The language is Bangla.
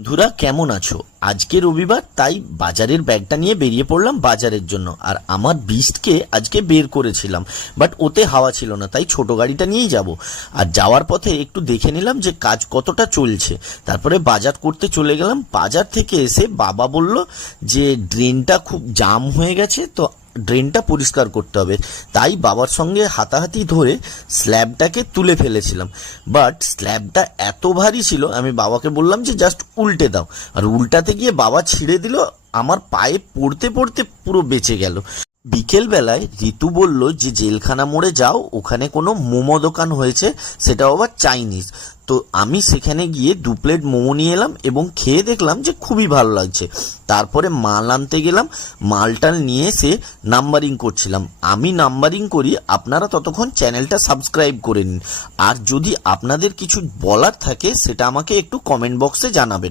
বন্ধুরা কেমন আছো? আজকে রবিবার, তাই বাজারের ব্যাগটা নিয়ে বেরিয়ে পড়লাম বাজারের জন্য। আর আমার বিস্টকে আজকে বের করেছিলাম, বাট ওতে হাওয়া ছিল না, তাই ছোট গাড়িটা নিয়েই যাব। আর যাওয়ার পথে একটু দেখে নিলাম যে কাজ কতটা চলছে। তারপরে বাজার করতে চলে গেলাম। বাজার থেকে এসে বাবা বলল যে ড্রেনটা খুব জাম হয়ে গেছে, তো ড্রেনটা পরিষ্কার করতে হবে। তাই বাবার সঙ্গে হাতাহাতি ধরে স্ল্যাবটাকে তুলে ফেলেছিলাম। বাট স্ল্যাবটা এত ভারী ছিল, আমি বাবাকে বললাম যে জাস্ট উল্টে দাও। আর উল্টাতে গিয়ে বাবা ছিঁড়ে দিল, আমার পায়ে পড়তে পড়তে পুরো বেঁচে গেল। বিকেল বেলায় ঋতু বলল যে জেলখানা মোড়ে যাও, ওখানে কোনো মোমো দোকান হয়েছে, সেটাও আবার চাইনিজ। তো আমি সেখানে গিয়ে 2 প্লেট মোমো নিয়ে এলাম এবং খেয়ে দেখলাম যে খুবই ভালো লাগছে। তারপরে মাল আনতে গেলাম, মালটাল নিয়ে এসে নাম্বারিং করছিলাম। আমি নাম্বারিং করি, আপনারা ততক্ষণ চ্যানেলটা সাবস্ক্রাইব করে নিন। আর যদি আপনাদের কিছু বলার থাকে সেটা আমাকে একটু কমেন্ট বক্সে জানাবেন।